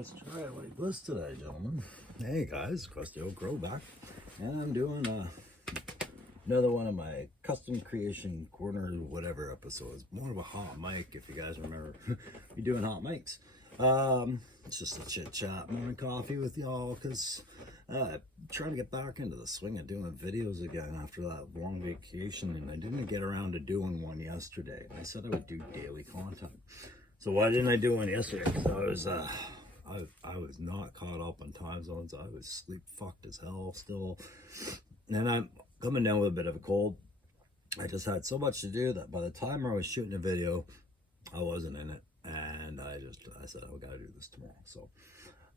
let's try it like this today, gentlemen. Hey guys, Krusty Old Crow back, and I'm doing another one of my custom creation corner whatever episodes. More of a hot mic, if you guys remember me doing hot mics. It's just a chit chat, morning coffee with y'all, because trying to get back into the swing of doing videos again after that long vacation, and I didn't get around to doing one yesterday. I said I would do daily content. So why didn't I do one yesterday? Because I was not caught up on time zones. I was sleep fucked as hell still. And I'm coming down with a bit of a cold. I just had so much to do that by the time I was shooting a video, I wasn't in it. And I said, I gotta do this tomorrow. So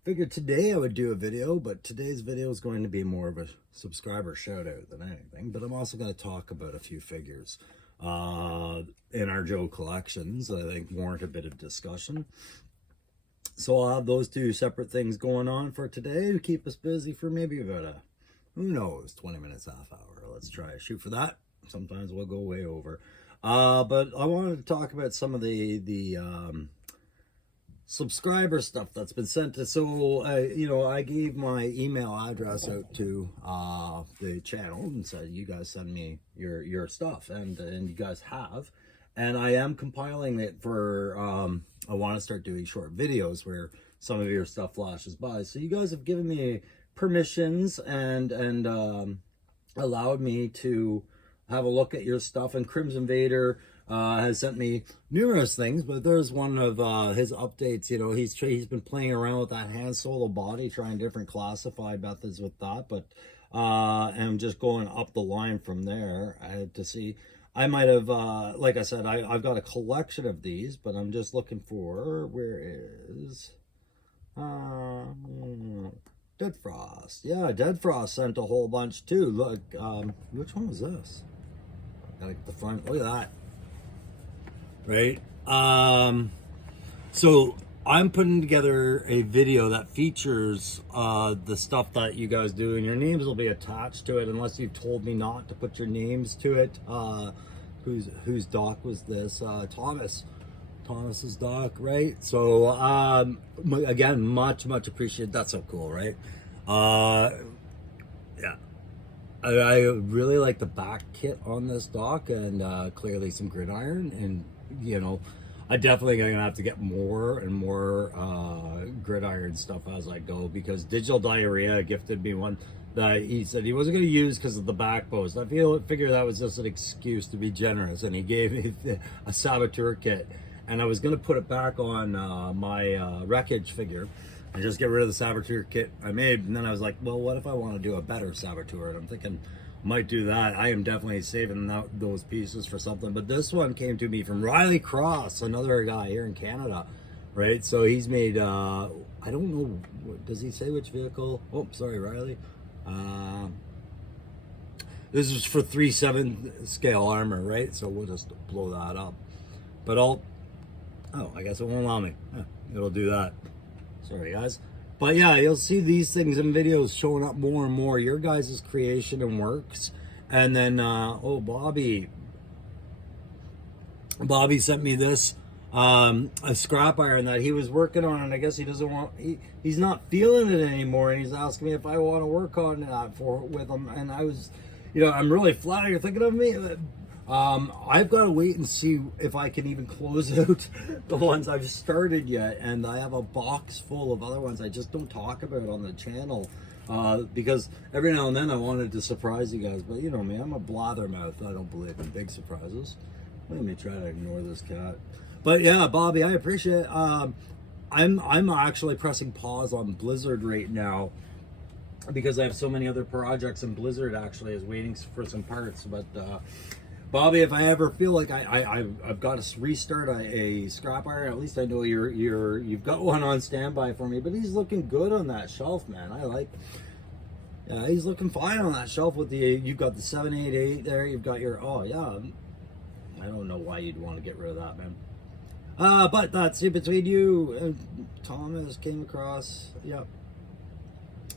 figured today I would do a video, but today's video is going to be more of a subscriber shout out than anything. But I'm also going to talk about a few figures in our Joe collections that I think warrant a bit of discussion. So I'll have those two separate things going on for today to keep us busy for maybe about who knows, 20 minutes, half hour. Let's try shoot for that. Sometimes we'll go way over. But I wanted to talk about some of the subscriber stuff that's been sent to. So I gave my email address out to the channel and said, you guys send me your stuff, and you guys have, and I am compiling it for I want to start doing short videos where some of your stuff flashes by. So you guys have given me permissions and allowed me to have a look at your stuff, and Crimson Vader has sent me numerous things, but there's one of his updates. You know, he's been playing around with that Han Solo body, trying different classified methods with that, but I'm just going up the line from there to see. I might have, like I said, I've got a collection of these, but I'm just looking for, where is Dead Frost. Yeah, Dead Frost sent a whole bunch too. Look, which one was this? Gotta get the front. Look at that. Right. So I'm putting together a video that features the stuff that you guys do, and your names will be attached to it unless you've told me not to put your names to it. Whose doc was this? Thomas's doc, right? So again, much appreciated. That's so cool, right? Yeah, I really like the back kit on this dock, and clearly some gridiron, and you know, I definitely gonna have to get more and more gridiron stuff as I go, because Digital Diarrhea gifted me one that he said he wasn't going to use because of the back post. I figure that was just an excuse to be generous, and he gave me a Saboteur kit, and I was going to put it back on my wreckage figure and just get rid of the Saboteur kit I made. And then I was like, well, what if I want to do a better Saboteur? And I'm thinking I might do that. I am definitely saving those pieces for something. But this one came to me from Riley Cross, another guy here in Canada, right? So he's made I don't know, does he say which vehicle? Oh, sorry, Riley. This is for 3/7 scale armor, right? So we'll just blow that up. But I guess it won't allow me. It'll do that. Sorry, guys. But yeah, you'll see these things in videos showing up more and more. Your guys' creation and works. And then, Bobby sent me this, a scrap iron that he was working on, and I guess he doesn't want, he's not feeling it anymore, and he's asking me if I want to work on that with him. And I was, I'm really flattered you're thinking of me. I've got to wait and see if I can even close out the ones I've started yet, and I have a box full of other ones I just don't talk about on the channel, because every now and then I wanted to surprise you guys, but you know me, I'm a blabbermouth. I don't believe in big surprises. Let me try to ignore this cat. But yeah, Bobby, I appreciate it. I'm actually pressing pause on Blizzard right now because I have so many other projects, and Blizzard actually is waiting for some parts. But Bobby, if I ever feel like I've got to restart a scrap iron, at least I know you've got one on standby for me. But he's looking good on that shelf, man. Yeah, he's looking fine on that shelf with you've got the 788 there. You've got your I don't know why you'd want to get rid of that, man. But that's in between you and Thomas came across. Yep.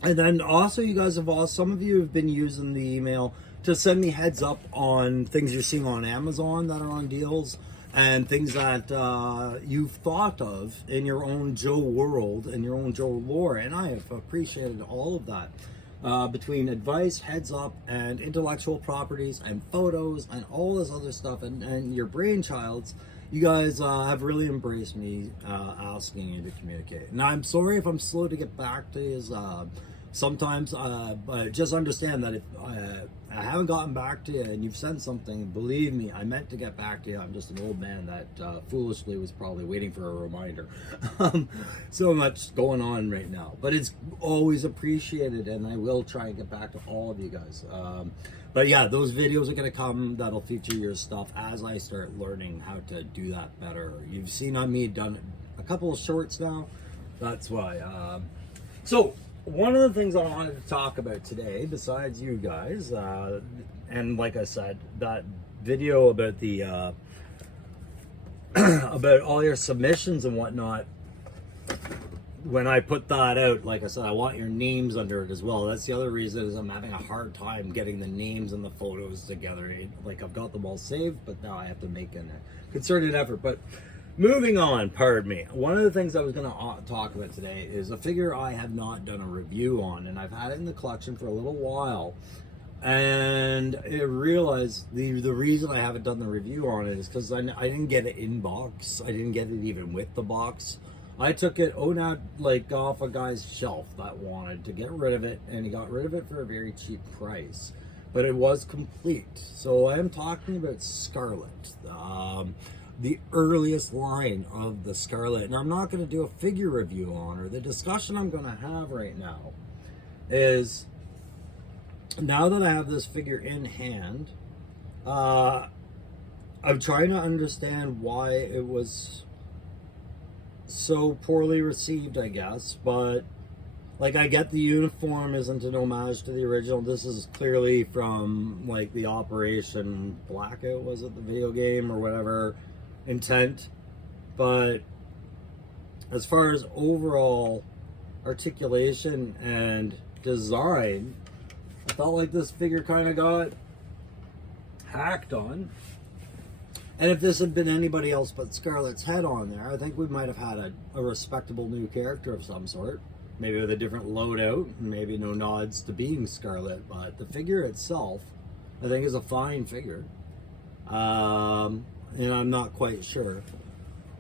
And then also, you guys have some of you have been using the email to send me heads up on things you're seeing on Amazon that are on deals, and things that you've thought of in your own Joe world and your own Joe lore. And I have appreciated all of that. Between advice, heads up, and intellectual properties, and photos, and all this other stuff, and your brainchilds, you guys have really embraced me asking you to communicate. And I'm sorry if I'm slow to get back to you. Sometimes, but just understand that if I haven't gotten back to you and you've sent something, believe me, I meant to get back to you. I'm just an old man that foolishly was probably waiting for a reminder. So much going on right now, but it's always appreciated, and I will try and get back to all of you guys. But yeah, those videos are going to come that'll feature your stuff as I start learning how to do that better. You've seen on me done a couple of shorts now. That's why. So one of the things I wanted to talk about today, besides you guys, and like I said, that video about the about all your submissions and whatnot, when I put that out, like I said, I want your names under it as well. That's the other reason, is I'm having a hard time getting the names and the photos together. Like, I've got them all saved, but now I have to make a concerted effort. But moving on, pardon me. One of the things I was going to talk about today is a figure I have not done a review on, and I've had it in the collection for a little while. And I realized the reason I haven't done the review on it is because I didn't get it in box. I didn't get it even with the box. I took it like off a guy's shelf that wanted to get rid of it, and he got rid of it for a very cheap price. But it was complete. So I am talking about Scarlet, the earliest line of the Scarlet. And I'm not going to do a figure review on her. The discussion I'm going to have right now is, now that I have this figure in hand, I'm trying to understand why it was so poorly received, I guess. But like, I get the uniform isn't an homage to the original. This is clearly from like the Operation Blackout, was it, the video game or whatever intent. But as far as overall articulation and design, I felt like this figure kind of got hacked on. And if this had been anybody else but Scarlet's head on there, I think we might have had a respectable new character of some sort. Maybe with a different loadout, maybe no nods to being Scarlet, but the figure itself, I think, is a fine figure. And I'm not quite sure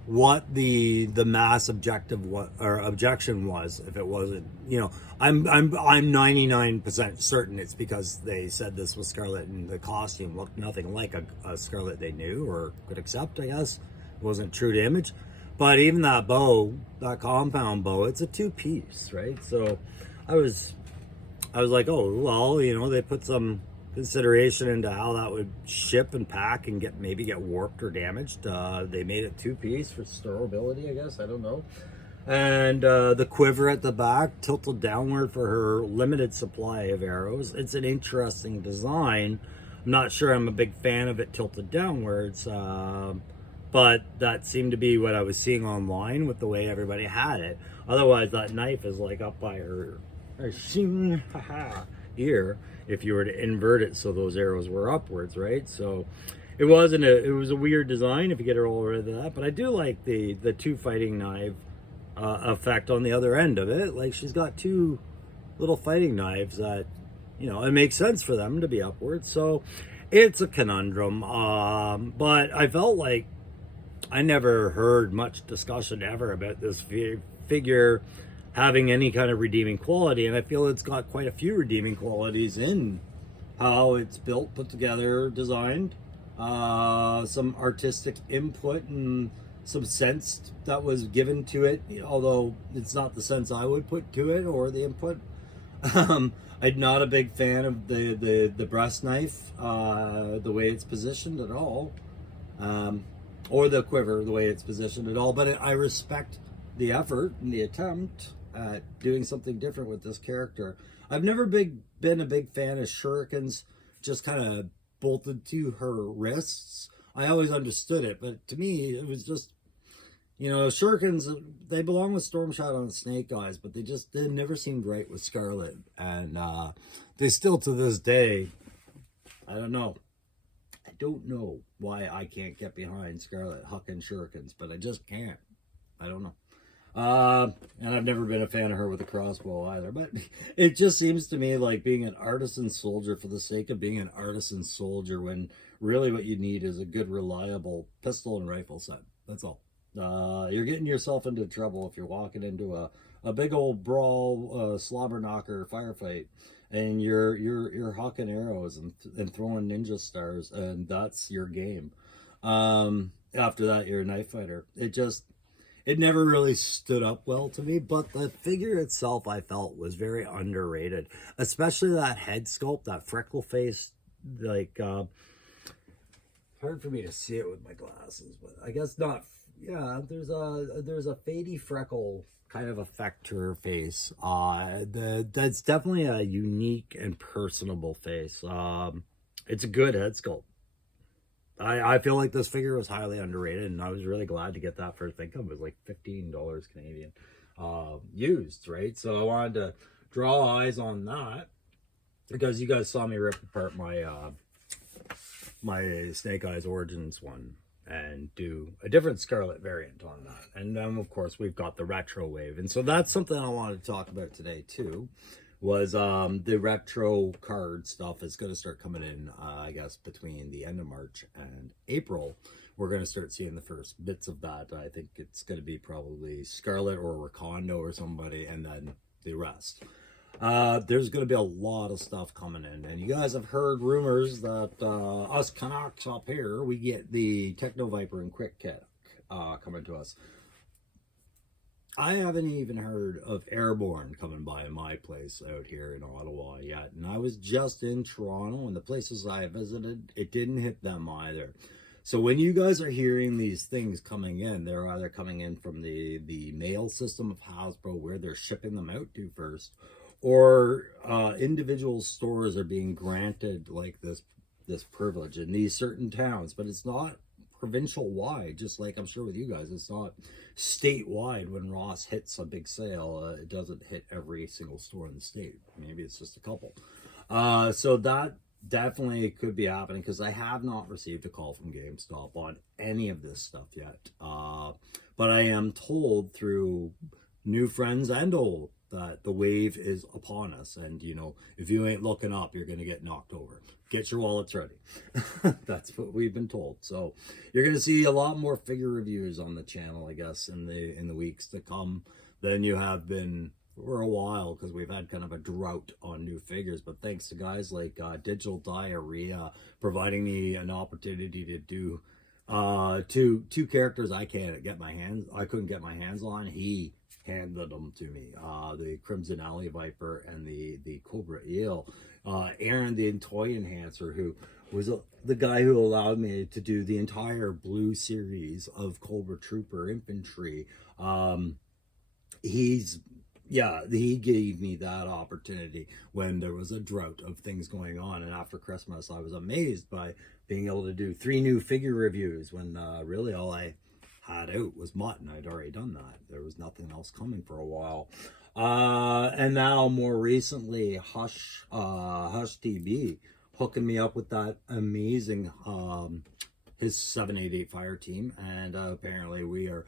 what the mass objection was. If it wasn't, you know, I'm 99% certain it's because they said this was Scarlet and the costume looked nothing like a Scarlet they knew or could accept, I guess. It wasn't true to image. But even that bow, that compound bow, it's a two-piece, right? So I was like, oh, well, you know, they put some consideration into how that would ship and pack and maybe get warped or damaged. They made it two-piece for storability, I guess. I don't know. And the quiver at the back tilted downward for her limited supply of arrows. It's an interesting design. I'm not sure I'm a big fan of it tilted downwards, but that seemed to be what I was seeing online with the way everybody had it. Otherwise, that knife is like up by her ear, if you were to invert it so those arrows were upwards, right? So it was a weird design if you get all rid of that. But I do like the two fighting knife effect on the other end of it. Like, she's got two little fighting knives that, you know, it makes sense for them to be upwards. So it's a conundrum. But I felt like I never heard much discussion ever about this figure having any kind of redeeming quality, and I feel it's got quite a few redeeming qualities in how it's built, put together, designed, some artistic input and some sense that was given to it, although it's not the sense I would put to it or the input. I'm not a big fan of the breast knife, the way it's positioned at all, or the quiver, the way it's positioned at all, but I respect the effort and the attempt at doing something different with this character. I've never been a big fan of shurikens just kind of bolted to her wrists. I always understood it, but to me, it was just, you know, shurikens, they belong with Storm Shadow and Snake Eyes, but they never seemed right with Scarlet. And they still, to this day, I don't know. I don't know why I can't get behind Scarlet hucking shurikens, but I just can't. I don't know. And I've never been a fan of her with a crossbow either, but it just seems to me like being an artisan soldier for the sake of being an artisan soldier, when really what you need is a good, reliable pistol and rifle set. That's all. You're getting yourself into trouble if you're walking into a big old brawl, slobber knocker firefight, and you're hawking arrows and throwing ninja stars, and that's your game. After that, you're a knife fighter. It never really stood up well to me, but the figure itself I felt was very underrated, especially that head sculpt, that freckle face. Like, hard for me to see it with my glasses, but I guess not. Yeah, there's a fadey freckle kind of effect to her face. That's definitely a unique and personable face. It's a good head sculpt. I feel like this figure was highly underrated, and I was really glad to get that for, I think it was like $15 Canadian, used, right? So I wanted to draw eyes on that, because you guys saw me rip apart my my Snake Eyes Origins one and do a different Scarlet variant on that. And then, of course, we've got the retro wave. And so that's something I wanted to talk about today, too, was the retro card stuff is going to start coming in, I guess, between the end of March and April. We're going to start seeing the first bits of that. I think it's going to be probably Scarlet or Recondo or somebody, and then the rest. There's going to be a lot of stuff coming in, and you guys have heard rumors that us Canucks up here, we get the Techno Viper and Quick Kick coming to us. I haven't even heard of Airborne coming by my place out here in Ottawa yet, and I was just in Toronto, and the places I visited, it didn't hit them either. So when you guys are hearing these things coming in, they're either coming in from the mail system of Hasbro, where they're shipping them out to first, or individual stores are being granted like this privilege in these certain towns, but it's not provincial wide. Just like I'm sure with you guys, it's not statewide. When Ross hits a big sale, it doesn't hit every single store in the state. Maybe it's just a couple. So that definitely could be happening, because I have not received a call from GameStop on any of this stuff yet. But I am told through new friends and old that the wave is upon us, and you know, if you ain't looking up, you're going to get knocked over. Get your wallets ready. That's what we've been told. So you're going to see a lot more figure reviews on the channel, I guess, in the weeks to come than you have been for a while, because we've had kind of a drought on new figures. But thanks to guys like Digital Diarrhea providing me an opportunity to do two characters I couldn't get my hands on. He handed them to me, the Crimson Alley Viper and the Cobra Eel. Aaron, the toy enhancer, who was the guy who allowed me to do the entire blue series of Cobra Trooper Infantry. He gave me that opportunity when there was a drought of things going on, and after Christmas I was amazed by being able to do 3 new figure reviews when really all I had out was Mutton. I'd already done that. There was nothing else coming for a while. And now more recently, Hush TB hooking me up with that amazing his 788 fire team, and apparently we are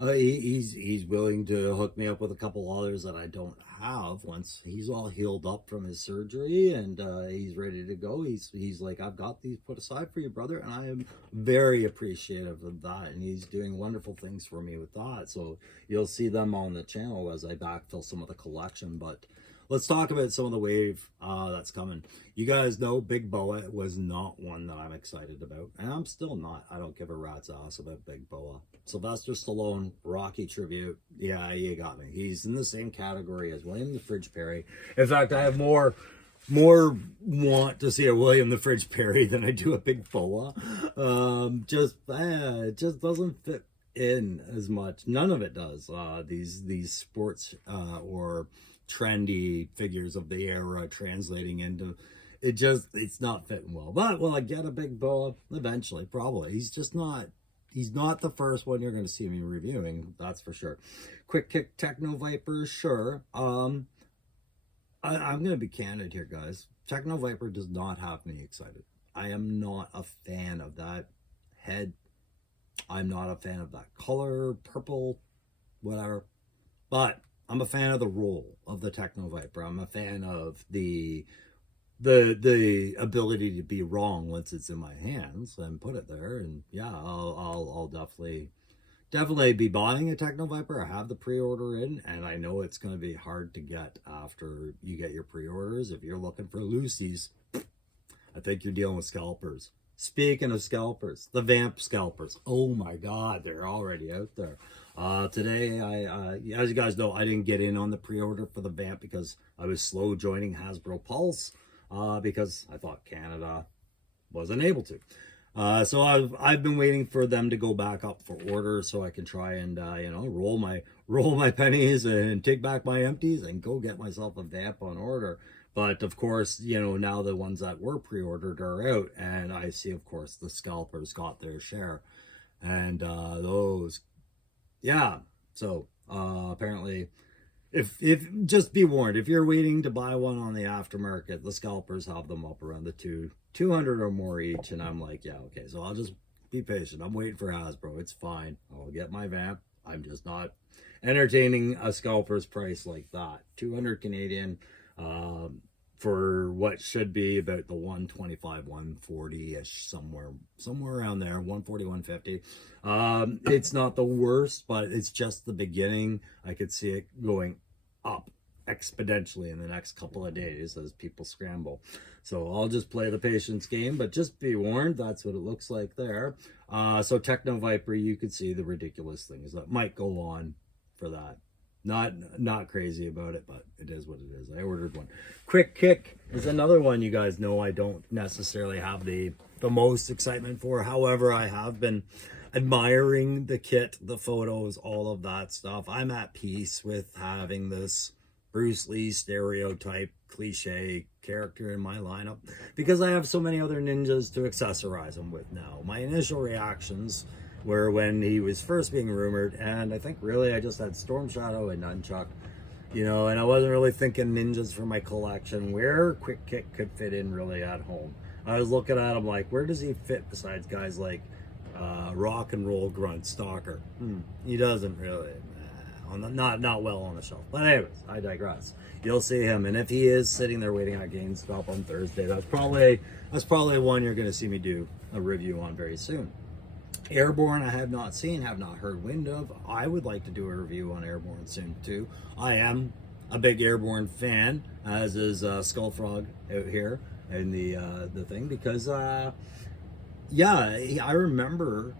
he's willing to hook me up with a couple others that I don't have once he's all healed up from his surgery, and he's ready to go. He's like, I've got these put aside for you, brother, and I am very appreciative of that, and he's doing wonderful things for me with that. So you'll see them on the channel as I backfill some of the collection. But let's talk about some of the wave that's coming. You guys know Big Boa was not one that I'm excited about, and I'm still not. I don't give a rat's ass about Big Boa. Sylvester Stallone, Rocky tribute. Yeah, you got me. He's in the same category as William the Fridge Perry. In fact, I have more want to see a William the Fridge Perry than I do a Big Boa. It just doesn't fit in as much. None of it does. These sports or trendy figures of the era translating into it's not fitting well. But will I get a Big Boa eventually? Probably. He's not the first one you're going to see me reviewing, that's for sure. Quick Kick Techno Viper, sure. I'm going to be candid here, guys. Techno Viper does not have me excited. I am not a fan of that head. I'm not a fan of that color, purple, whatever. But I'm a fan of the roll of the Techno Viper. I'm a fan of the ability to be wrong once it's in my hands and put it there. And yeah, I'll definitely be buying a Techno Viper. I have the pre-order in, and I know it's going to be hard to get after you get your pre-orders. If you're looking for loosies, I think you're dealing with scalpers. Speaking of scalpers, the Vamp scalpers. Oh my God, they're already out there. Today, as you guys know, I didn't get in on the pre-order for the Vamp because I was slow joining Hasbro Pulse because I thought Canada wasn't able to. So I've been waiting for them to go back up for order so I can try and roll my pennies and take back my empties and go get myself a Vamp on order. But of course, now the ones that were pre-ordered are out, and I see, of course, the scalpers got their share, and those, yeah. So apparently, if just be warned, if you're waiting to buy one on the aftermarket, the scalpers have them up around the 200 or more each, and I'm like, yeah, okay. So I'll just be patient. I'm waiting for Hasbro. It's fine. I'll get my Vamp. I'm just not entertaining a scalper's price like that. 200 Canadian. For what should be about the 125, 140-ish, somewhere around there, 140, 150. It's not the worst, but it's just the beginning. I could see it going up exponentially in the next couple of days as people scramble. So I'll just play the patience game, but just be warned, that's what it looks like there. So Techno Viper, you could see the ridiculous things that might go on for that. Not crazy about it, but it is what it is. I ordered one. Quick Kick is another one you guys know I don't necessarily have the most excitement for. However, I have been admiring the kit, the photos, all of that stuff. I'm at peace with having this Bruce Lee stereotype cliche character in my lineup because I have so many other ninjas to accessorize them with now. My initial reactions were when he was first being rumored, and I think really I just had Storm Shadow and Nunchuck, and I wasn't really thinking ninjas for my collection, where Quick Kick could fit in really at home. I was looking at him like, where does he fit besides guys like Rock and Roll Grunt Stalker? He doesn't really, not well on the shelf. But anyways, I digress. You'll see him, and if he is sitting there waiting at GameStop on Thursday, that's probably one you're going to see me do a review on very soon. Airborne I have not seen, have not heard wind of. I would like to do a review on Airborne soon too. I am a big Airborne fan, as is Skullfrog out here in the thing, because yeah, I remember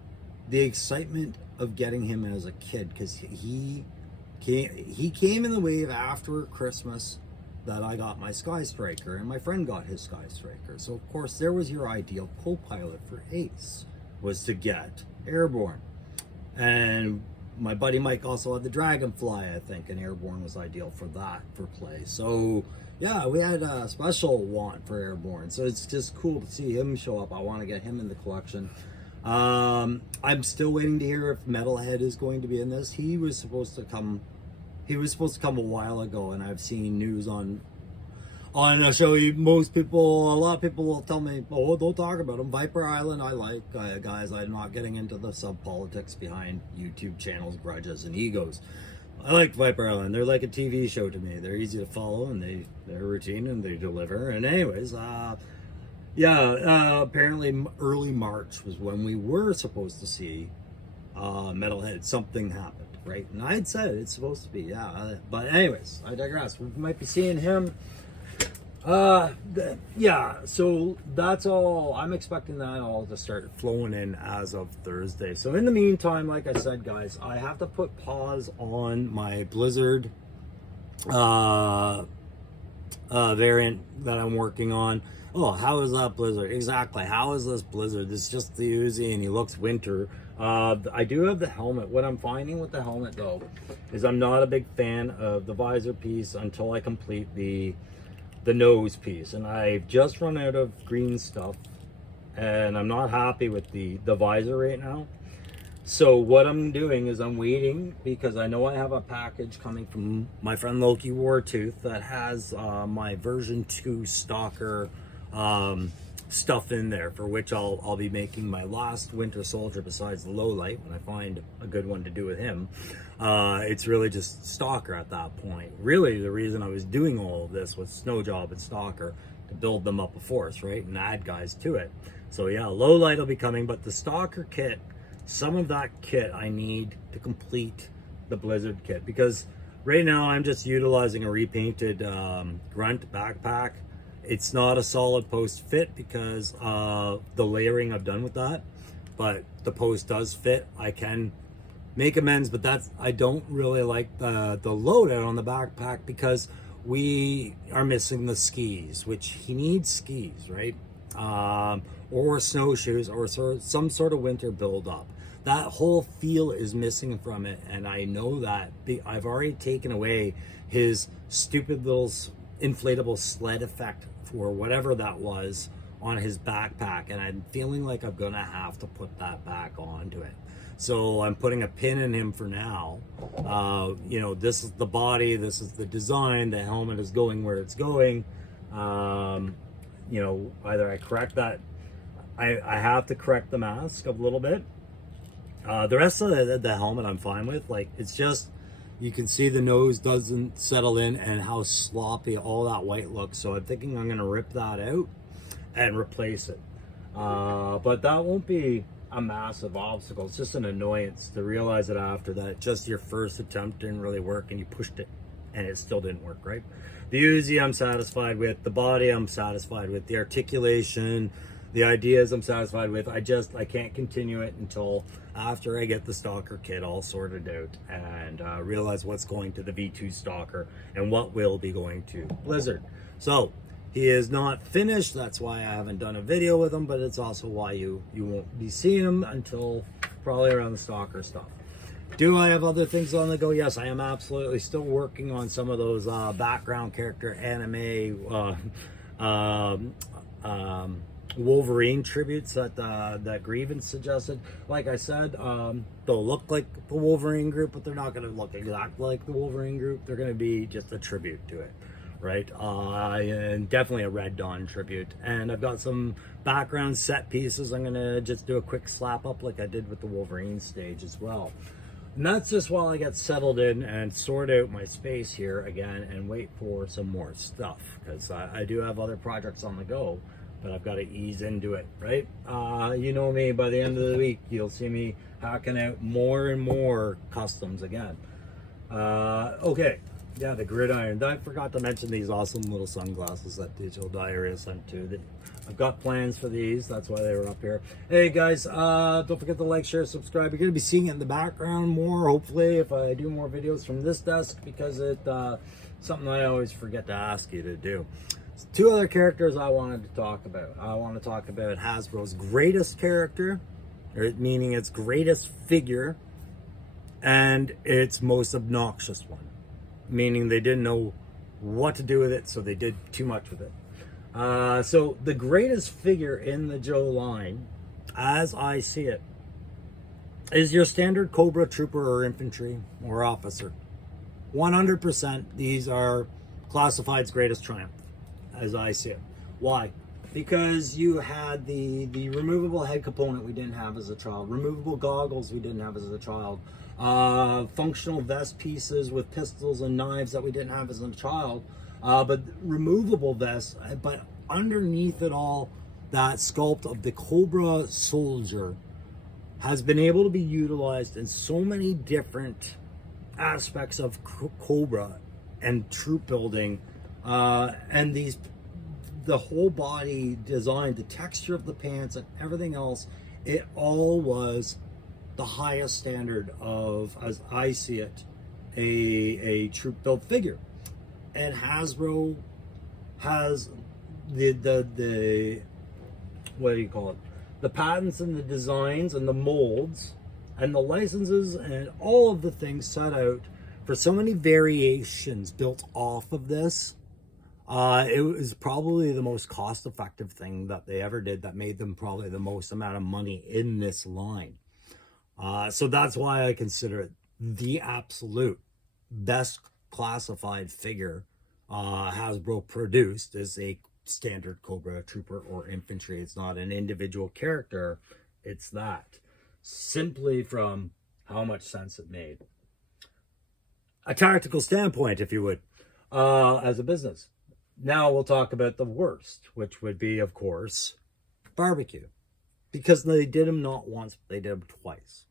the excitement of getting him as a kid, because he came in the wave after Christmas that I got my Sky Striker, and my friend got his Sky Striker. So of course there was your ideal co-pilot for Ace, was to get Airborne. And my buddy Mike also had the Dragonfly, I think, and Airborne was ideal for that, for play. So yeah, we had a special want for Airborne, so it's just cool to see him show up. I want to get him in the collection. I'm still waiting to hear if Metalhead is going to be in this. He was supposed to come a while ago, and I've seen news on a show. A lot of people will tell me, oh, don't talk about him. Viper Island, I like. Guys, I'm not getting into the sub-politics behind YouTube channels, grudges, and egos. I like Viper Island. They're like a TV show to me. They're easy to follow, and they're routine, and they deliver. And anyways, apparently early March was when we were supposed to see Metalhead. Something happened, right? And I'd said it's supposed to be, yeah. But anyways, I digress. We might be seeing him. Yeah, so that's all. I'm expecting that all to start flowing in as of Thursday. So in the meantime, like I said, guys, I have to put pause on my Blizzard variant that I'm working on. Oh, how is that Blizzard? Exactly, how is this Blizzard? It's just the Uzi and he looks winter. I do have the helmet. What I'm finding with the helmet though is I'm not a big fan of the visor piece until I complete the nose piece, and I've just run out of green stuff, and I'm not happy with the visor right now. So what I'm doing is I'm waiting, because I know I have a package coming from my friend Loki Wartooth that has my version 2 Stalker stuff in there, for which I'll be making my last Winter Soldier besides the low light when I find a good one to do with him. It's really just Stalker at that point. Really, the reason I was doing all of this was Snow Job and Stalker, to build them up a force, right, and add guys to it. So yeah, low light will be coming, but the Stalker kit, some of that kit I need to complete the Blizzard kit, because right now I'm just utilizing a repainted Grunt backpack. It's not a solid post fit because the layering I've done with that, but the post does fit. I can make amends, but I don't really like the loadout on the backpack, because we are missing the skis, which he needs skis, right? Or snowshoes, or some sort of winter build up. That whole feel is missing from it, and I know that. I've already taken away his stupid little inflatable sled effect for whatever that was on his backpack, and I'm feeling like I'm gonna have to put that back onto it. So I'm putting a pin in him for now. You know, this is the body, this is the design, the helmet is going where it's going. You know, either I correct that, I have to correct the mask a little bit. The rest of the helmet I'm fine with. Like, it's just, you can see the nose doesn't settle in and how sloppy all that white looks. So I'm thinking I'm gonna rip that out and replace it. But that won't be a massive obstacle. It's just an annoyance to realize it after that just your first attempt didn't really work and you pushed it and it still didn't work, right? The Uzi I'm satisfied with, the body I'm satisfied with, the articulation, the ideas I'm satisfied with. I can't continue it until after I get the Stalker kit all sorted out and realize what's going to the V2 Stalker and what will be going to Blizzard. So he is not finished. That's why I haven't done a video with him, but it's also why you won't be seeing him until probably around the Stalker stuff. Do I have other things on the go? Yes, I am absolutely still working on some of those background character anime Wolverine tributes that Grievance suggested. Like I said, they'll look like the Wolverine group, but they're not going to look exactly like the Wolverine group. They're going to be just a tribute to it, right? And definitely a Red Dawn tribute. And I've got some background set pieces I'm going to just do a quick slap up like I did with the Wolverine stage as well. And that's just while I get settled in and sort out my space here again and wait for some more stuff, because I do have other projects on the go, but I've got to ease into it, right? You know me, by the end of the week, you'll see me hacking out more and more customs again. Okay, yeah, the gridiron. I forgot to mention these awesome little sunglasses that Digital Diary sent too. I've got plans for these, that's why they were up here. Hey guys, don't forget to like, share, subscribe. You're gonna be seeing it in the background more, hopefully, if I do more videos from this desk, because it's something I always forget to ask you to do. Two other characters I wanted to talk about. I want to talk about Hasbro's greatest character, meaning its greatest figure, and its most obnoxious one, meaning they didn't know what to do with it, so they did too much with it. So the greatest figure in the Joe line, as I see it, is your standard Cobra trooper or infantry or officer. 100%, these are Classified's greatest triumph, as I see it. Why? Because you had the removable head component we didn't have as a child, removable goggles we didn't have as a child, functional vest pieces with pistols and knives that we didn't have as a child, but removable vests, but underneath it all, that sculpt of the Cobra soldier has been able to be utilized in so many different aspects of Cobra and troop building, and the whole body design, the texture of the pants and everything else, it all was the highest standard of, as I see it, a troop built figure. And Hasbro has the what do you call it? The patents and the designs and the molds and the licenses and all of the things set out for so many variations built off of this. It was probably the most cost-effective thing that they ever did, that made them probably the most amount of money in this line. So that's why I consider it the absolute best classified figure Hasbro produced, is a standard Cobra trooper or infantry. It's not an individual character. It's that. Simply from how much sense it made. A tactical standpoint, if you would, as a business. Now we'll talk about the worst, which would be, of course, barbecue. Because they did him not once, they did him twice.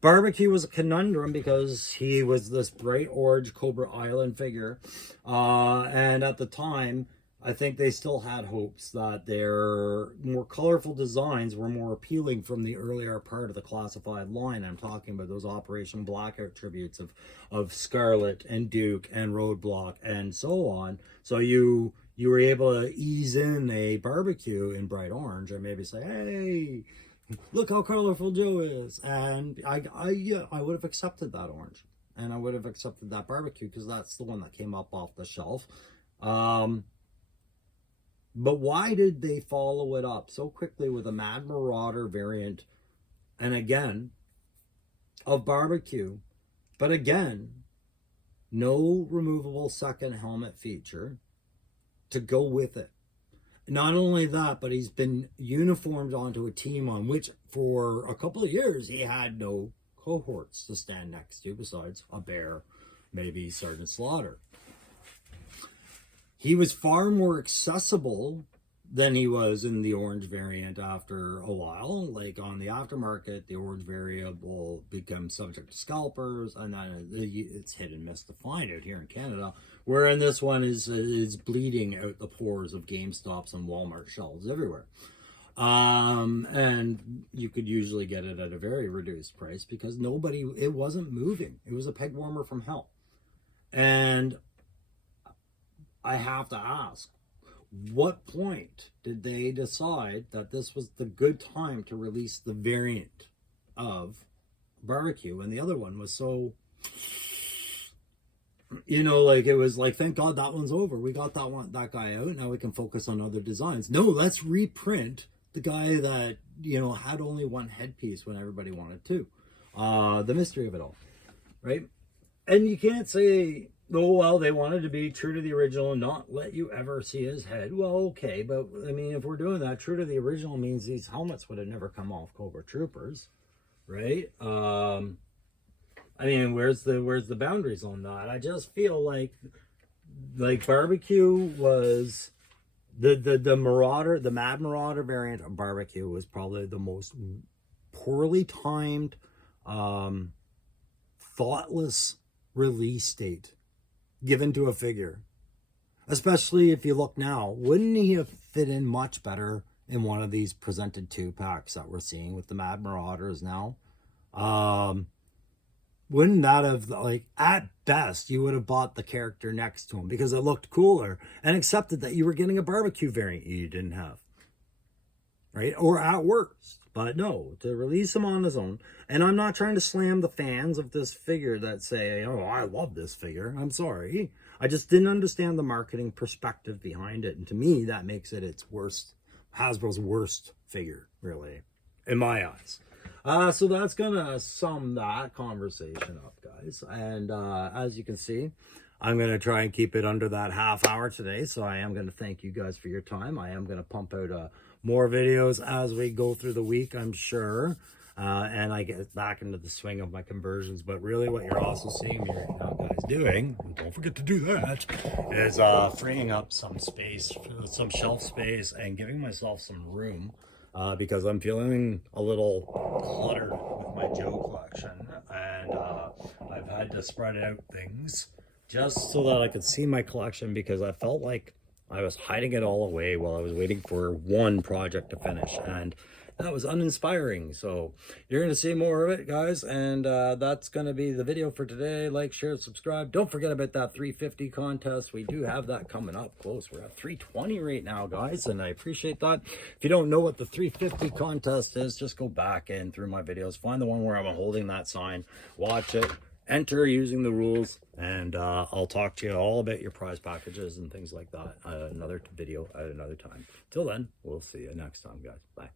Barbecue was a conundrum because he was this bright orange Cobra Island figure. And at the time, I think they still had hopes that their more colorful designs were more appealing from the earlier part of the classified line. I'm talking about those Operation Blackout tributes of Scarlet and Duke and Roadblock and so on. So you were able to ease in a barbecue in bright orange and maybe say, hey, look how colorful Joe is. And I would have accepted that orange. And I would have accepted that barbecue because that's the one that came up off the shelf. But why did they follow it up so quickly with a Mad Marauder variant, and again, of barbecue, but again, no removable second helmet feature to go with it? Not only that, but he's been uniformed onto a team on which for a couple of years he had no cohorts to stand next to besides a bear, maybe Sergeant Slaughter. He was far more accessible than he was in the orange variant after a while. Like on the aftermarket, the orange variant will become subject to scalpers, and then it's hit and miss to find it here in Canada. Where in this one is bleeding out the pores of GameStops and Walmart shelves everywhere. And you could usually get it at a very reduced price because it wasn't moving. It was a peg warmer from hell. And I have to ask, what point did they decide that this was the good time to release the variant of barbecue? And the other one was so, like it was like, thank God that one's over. We got that guy out. Now we can focus on other designs. No, let's reprint the guy that, had only one headpiece when everybody wanted two. The mystery of it all, right? And you can't say, oh, well, they wanted to be true to the original and not let you ever see his head. Well, okay, but I mean, if we're doing that, true to the original means these helmets would have never come off Cobra Troopers, right? I mean, where's the boundaries on that? I just feel like barbecue was the Marauder, the Mad Marauder variant of barbecue was probably the most poorly timed, thoughtless release date given to a figure. Especially if you look now, wouldn't he have fit in much better in one of these presented 2-packs that we're seeing with the Mad Marauders now? Wouldn't that have, at best, you would have bought the character next to him because it looked cooler and accepted that you were getting a barbecue variant you didn't have, right? Or at worst. But no, to release him on his own. And I'm not trying to slam the fans of this figure that say, oh, I love this figure. I'm sorry. I just didn't understand the marketing perspective behind it. And to me, that makes it its worst, Hasbro's worst figure, really, in my eyes. So that's going to sum that conversation up, guys. And as you can see, I'm going to try and keep it under that half hour today. So I am going to thank you guys for your time. I am going to pump out more videos as we go through the week, I'm sure. And I get back into the swing of my conversions. But really what you're also seeing me right now, guys, doing, and don't forget to do that, is freeing up some space, some shelf space, and giving myself some room. Because I'm feeling a little cluttered with my Joe collection. And I've had to spread out things just so that I could see my collection, because I felt like I was hiding it all away while I was waiting for one project to finish, and that was uninspiring. So you're going to see more of it, guys, and that's going to be the video for today. Like, share, subscribe. Don't forget about that 350 contest. We do have that coming up close. We're at 320 right now, guys, and I appreciate that. If you don't know what the 350 contest is, just go back in through my videos, find the one where I'm holding that sign, watch it, enter using the rules, and I'll talk to you all about your prize packages and things like that. Another video at another time. Till then, we'll see you next time, guys. Bye.